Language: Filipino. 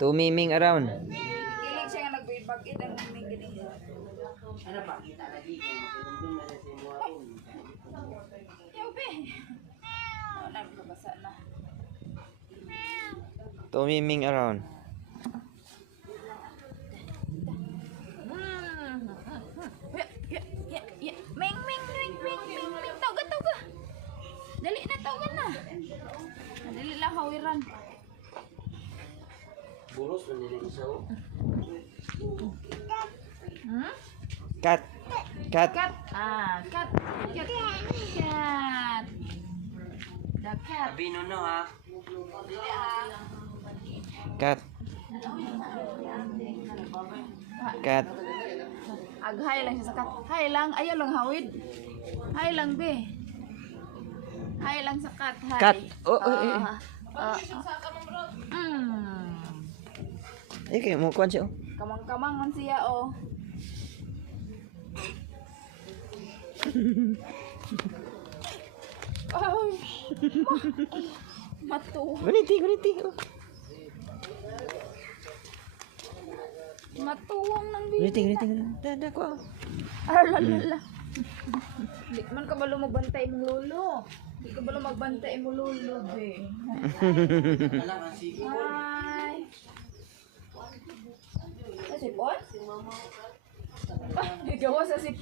Tumiming around. Kilig siya nga nagbibag-it ang miming galing. Ano pa kita lagi kung makitundong na sa imo akong. Yope. Nagbabasa na. Tumiming around. Ming, ming, ming, ming, ming, ming. Tawga, tawga. Dali na, tawga na. Dali lang, hawiran. Buros man nila isaw. Hmm? Cut. Cut. Cat. Ah, cat. Cat. Cat. The cat. Abino no ha. Cut. Cut. Aghay lang siya sa cat. Hay lang. Ayaw lang hawid. Hay lang, be. Hay lang sa cat. Hay. Cat. Oh, oh, eh. Eh, kayo mo kuhan siya. Oh. Kamang-kamang man siya, oh. Ay. Matuwang. Guniti, guniti. Oh. Matuwang ng Guniti, bibi. guniti, guniti. Dada ko. Alalala. Di man ka balo magbantay mong lolo. Di ka balo magbantay mong lolo, be. Alam ang sige. Hi. Sa sipon? Gawa sa sipon.